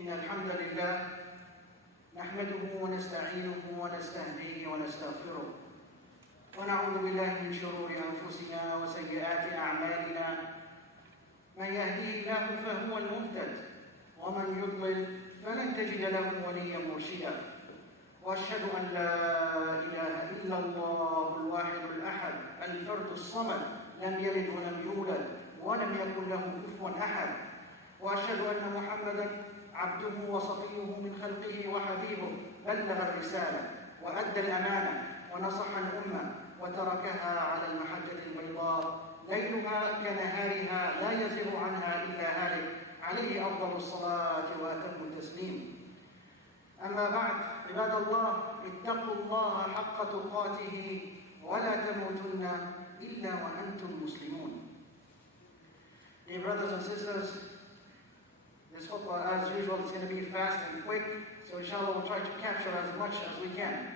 إن الحمد لله نحمده ونستعينه ونستهديه ونستغفره ونعوذ بالله من شرور أنفسنا وسيئات أعمالنا من يهديه الله فهو المهتد ومن يضلل فلن تجد له وليا مرشدا وأشهد أن لا إله إلا الله الواحد الأحد الفرد الصمد لم يلد ولم يولد ولم يكن له كفوا أحد وأشهد أن محمدا عبده وصفيه من خلقه وحبيبه بلغ الرسالة وأدى الأمانة ونصح الأمة وتركها على المحجة البيضاء ليلها كنهارها لا يزيغ عنها إلا هالك عليه أفضل الصلاة وأتم التسليم. أما بعد عباد الله اتقوا الله حق تقاته ولا تموتن إلا وأنتم مسلمون. Dear brothers and sisters, this khutbah as usual is going to be fast and quick, so inshallah we'll try to capture as much as we can.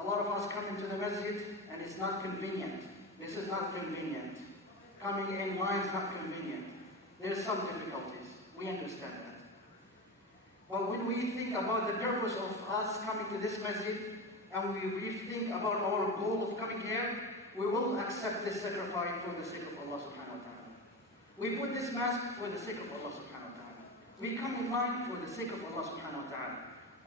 A lot of us come into the masjid and it's not convenient. This is not convenient. Coming in line is not convenient. There's some difficulties. We understand that. But when we think about the purpose of us coming to this masjid and we rethink about our goal of coming here, we will accept this sacrifice for the sake of Allah subhanahu wa ta'ala. We put this mask for the sake of Allah subhanahu wa ta'ala. We come in line for the sake of Allah subhanahu wa ta'ala.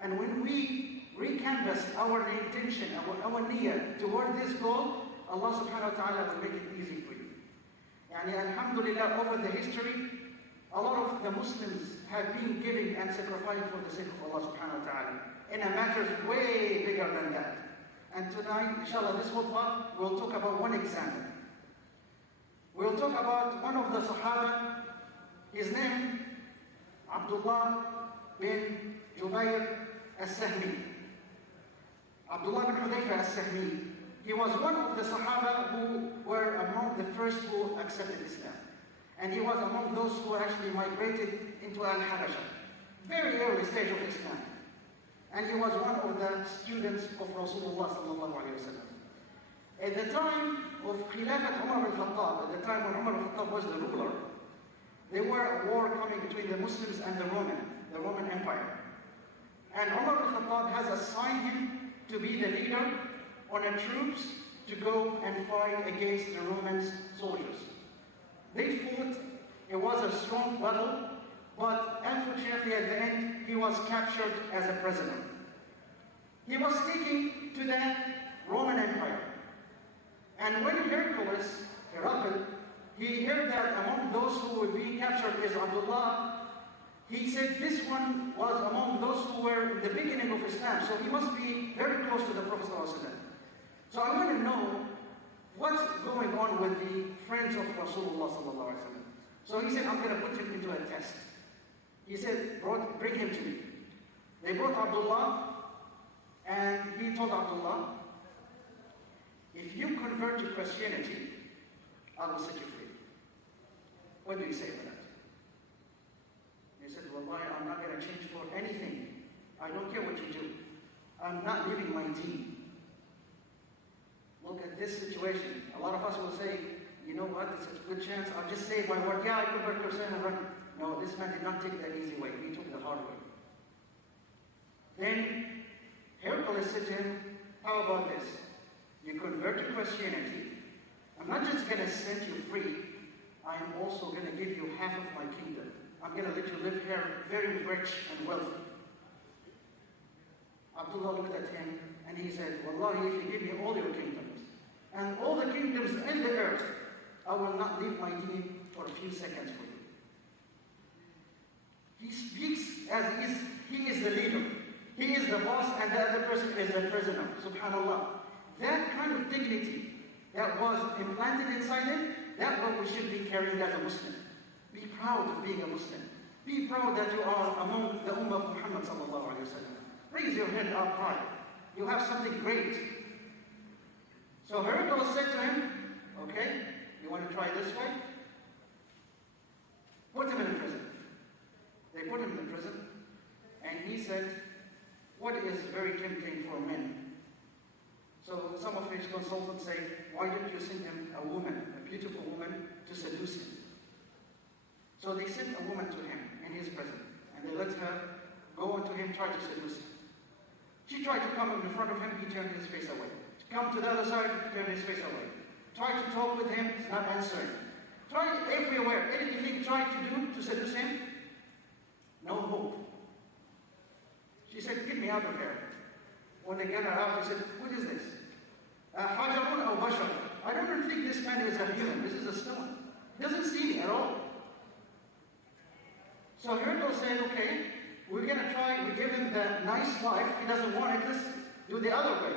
And when we recanvass our intention, our niyyah toward this goal, Allah subhanahu wa ta'ala will make it easy for you. Yani alhamdulillah, over the history, a lot of the Muslims have been giving and sacrificing for the sake of Allah subhanahu wa ta'ala in a matters way bigger than that. And tonight, inshallah, this khutbah, we'll talk about one example. We'll talk about one of the Sahaba, his name, Abdullah bin Jubair al-Sahmi. Abdullah bin Hudayfa al-Sahmi. He was one of the Sahaba who were among the first who accepted Islam. And he was among those who actually migrated into Al-Habasha, very early stage of Islam. And he was one of the students of Rasulullah sallallahu alayhi wa sallam. At the time of Khilafat Umar al-Khattab, at the time when Umar al-Khattab was the ruler, there were a war coming between the Muslims and the Roman Empire. And Umar al-Khattab has assigned him to be the leader on the troops to go and fight against the Roman soldiers. They fought, it was a strong battle, but unfortunately at the end, he was captured as a prisoner. He was taken to the Roman Empire. And when Rakah, he heard that among those who would be captured is Abdullah, he said this one was among those who were in the beginning of Islam, so he must be very close to the Prophet ﷺ. So I want to know what's going on with the friends of Rasulullah ﷺ. So he said, I'm going to put him into a test. He said, bring him to me. They brought Abdullah, and he told Abdullah, if you convert to Christianity, I will set you free. What do you say to that? He said, Wallahi, I'm not going to change for anything. I don't care what you do. I'm not leaving my deen. Look at this situation. A lot of us will say, you know what, it's a good chance. I'll just say my word, yeah, I convert to Christianity and run. No, this man did not take that easy way. He took the hard way. Then Hercules said to him, how about this? You convert to Christianity, I'm not just going to set you free, I am also going to give you half of my kingdom. I'm going to let you live here very rich and wealthy. Abdullah looked at him and he said, Wallahi, if you give me all your kingdoms and all the kingdoms in the earth, I will not leave my deen for a few seconds for you. He speaks as he is the leader. He is the boss and the other person is the prisoner. Subhanallah. That kind of dignity that was implanted inside him, that's what we should be carrying as a Muslim. Be proud of being a Muslim. Be proud that you are among the Ummah of Muhammad sallallahu alayhi wa sallam. Raise your head up high. You have something great. So Hercules said to him, okay, you want to try this way? Put him in prison. They put him in prison, and he said, what is very tempting for men? So some of his consultants say, why don't you send him a woman, a beautiful woman, to seduce him? So they sent a woman to him in his prison. they let her go onto him, try to seduce him. She tried to come in front of him, he turned his face away. To come to the other side, he turned his face away. Tried to talk with him, he's not answering. Tried everywhere, anything tried to do to seduce him, no hope. She said, get me out of here. When they get her out, he said, what is this? Hajarun or Bashar? I don't think this man is a human, this is a stone. He doesn't see me at all. So Herbal said, okay, we're going to try, we give him the nice life, he doesn't want it, let's do the other way.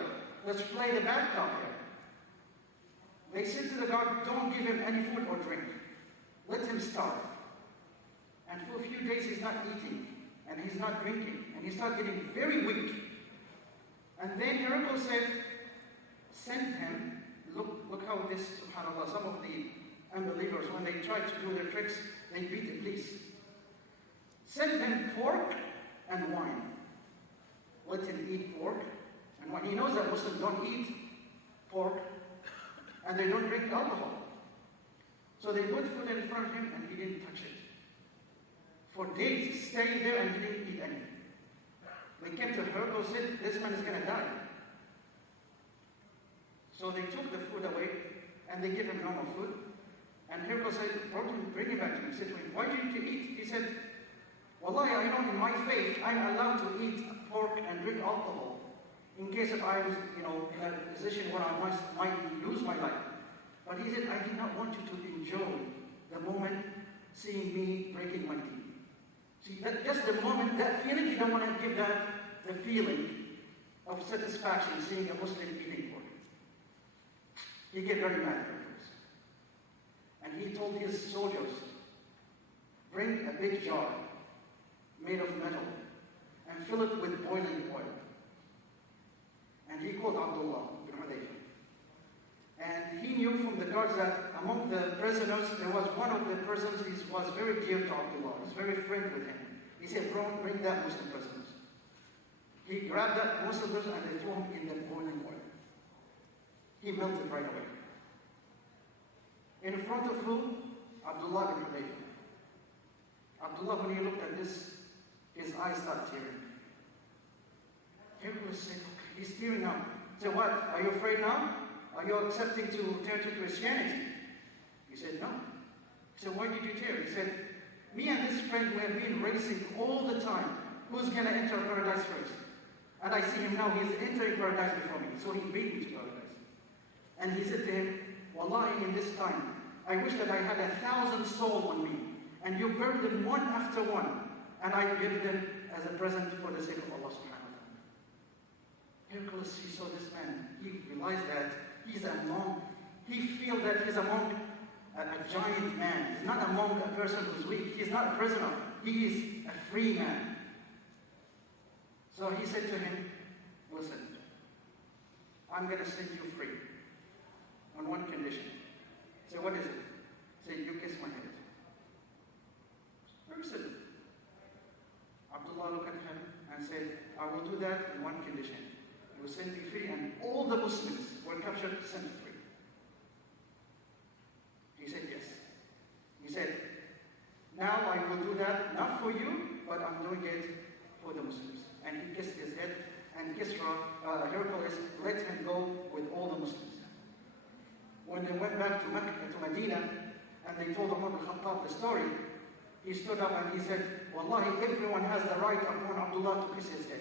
Let's play the bad cop here. They said to the guard, don't give him any food or drink. Let him starve. And for a few days he's not eating, and he's not drinking, and he started getting very weak. And then Herbal said, send him, look how this, subhanAllah, some of the unbelievers, when they try to do their tricks, they beat the police. Send him pork and wine. Let him eat pork and wine. He knows that Muslims don't eat pork and they don't drink alcohol. So they put food in front of him and he didn't touch it. For days he stayed there and he didn't eat anything. They came to Herbal and said, this man is going to die. So they took the food away and they gave him normal food. And Herbal said, bring him back to me. He said to him, why didn't you eat? He said, Wallahi, I know in my faith I'm allowed to eat pork and drink alcohol in case if I was, in a position where I might lose my life. But he said, I did not want you to enjoy the moment seeing me breaking my teeth. See, just the moment, that feeling, you don't want to give that the feeling of satisfaction seeing a Muslim eating pork. He get very mad at first. And he told his soldiers, bring a big jar made of metal and fill it with boiling oil. And he called Abdullah bin Hudayfa. And he knew from the guards that among the prisoners, there was one of the prisoners who was very dear to Abdullah. He was very friendly with him. He said, bring that Muslim prisoners. He grabbed that Muslim prisoner and they threw him in the boiling oil. He melted right away. In front of who? Abdullah bin Hudayfa. Abdullah, when he looked at this, his eyes started tearing. Hercules said, okay, he's tearing now. He said, what? Are you afraid now? Are you accepting to turn to Christianity? He said, no. He said, why did you tear? He said, me and this friend, we have been racing all the time. Who's going to enter paradise first? And I see him now, he's entering paradise before me. So he beat me to paradise. And he said to him, Wallahi, in this time, I wish that I had 1,000 souls on me. And you burn them one after one. And I give them as a present for the sake of Allah subhanahu wa ta'ala. Hercules, he saw this man. He realized that he's among, he feels that he's among a giant man. He's not among a person who's weak. He's not a prisoner. He is a free man. So he said to him, listen, I'm going to set you free on one condition. He said, what is it? He said, you kiss my head. Very simple. Abdullah looked at him and said, I will do that on one condition. I will set you free, and all the Muslims were captured, sent free. He said, yes. He said, now I will do that not for you, but I'm doing it for the Muslims. And he kissed his head, and Hercules let him go with all the Muslims. When they went back to Mecca, to Medina, and they told Umar bin Khattab the story, he stood up and he said, Wallahi, everyone has the right upon Abdullah to kiss his head.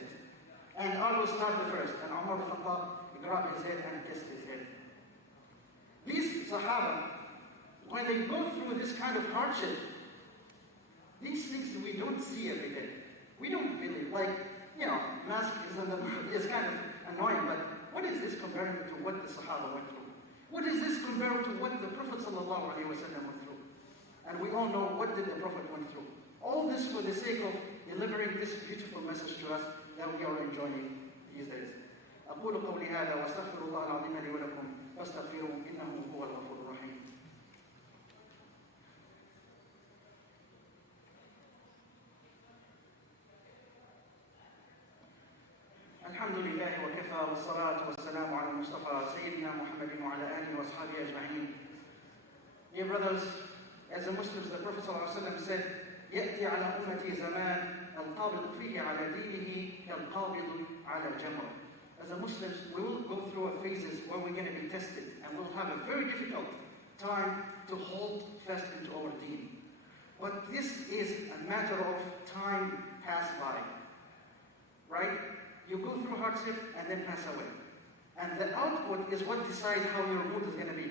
And I will start the first. And Umar bin Khattab grabbed his head and kissed his head. These Sahaba, when they go through this kind of hardship, these things we don't see every day. We don't really, mask is kind of annoying, but what is this comparing to what the Sahaba went through? What is this compared to what the Prophet ﷺ went through? And we all know what did the Prophet went through. All this for the sake of delivering this beautiful message to us that we are enjoying these days. أقول قولي هذا وأستغفر الله العظيم لي ولكم فاستغفروه إنه هو الغفور الرحيم. الحمد لله وكفى والصلاة والسلام على المصطفى سيدنا محمد وعلى آله وأصحابه أجمعين. Dear brothers, as the Muslims, the Prophet ﷺ said, يأتي على أمتي زمان القابض فيه على دينه كالقابض على الجمر. As a Muslims, we will go through a phases where we're going to be tested and we'll have a very difficult time to hold fast into our deen. But this is a matter of time pass by, right? You go through hardship and then pass away. And the output is what decides how your mood is going to be.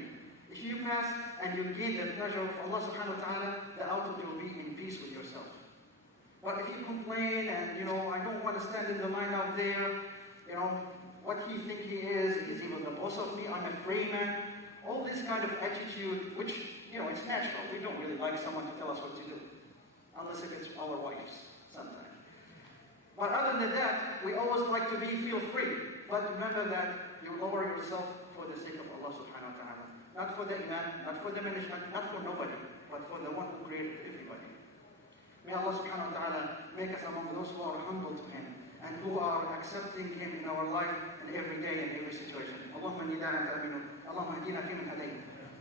If you pass and you gain the pleasure of Allah subhanahu wa ta'ala, the output will be in peace with yourself. But if you complain and, I don't want to stand in the line out there, what he think he is even the boss of me, I'm a free man. All this kind of attitude, which, it's natural. We don't really like someone to tell us what to do. Unless if it's our wives, sometimes. But other than that, we always like to feel free. But remember that you lower yourself for the sake of Allah subhanahu wa ta'ala. Not for the imam, not for the management, not for nobody, but for the one who created everybody. May Allah subhanahu wa ta'ala make us among those who are humble to Him and who are accepting Him in our life and every day and every situation. اللهم إني داعيك آمين. اللهم اهدنا فيمن هديت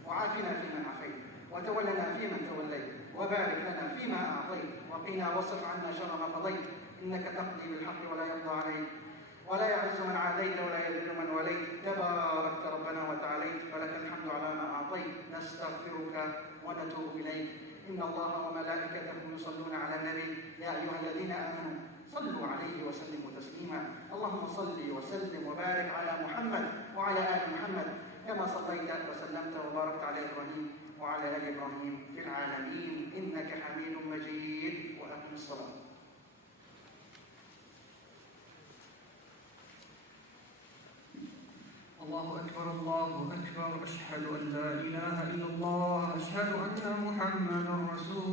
وعافنا فيمن عافيت وتولنا فيمن توليت وبارك لنا فيما أعطيت وقنا واصرف عنا شر ما قضيت إنك تقضي بالحق ولا يقضى عليك ولا يعز من عاديت ولا يذل من وليت تباركت ربنا وتعاليت فلك الحمد على ما أعطيت نستغفرك ونتوب إليك إن الله وملائكته يصلون على النبي يا أيها الذين آمنوا صلوا عليه وسلموا تسليما اللهم صل وسلم وبارك على محمد وعلى آل محمد كما صليت وسلمت وباركت على إبراهيم وعلى آل إبراهيم في العالمين إنك حميد مجيد وأقم الصلاة. الله أكبر الله أكبر أشهد أن لا إله إلا الله أشهد أن محمدا رسول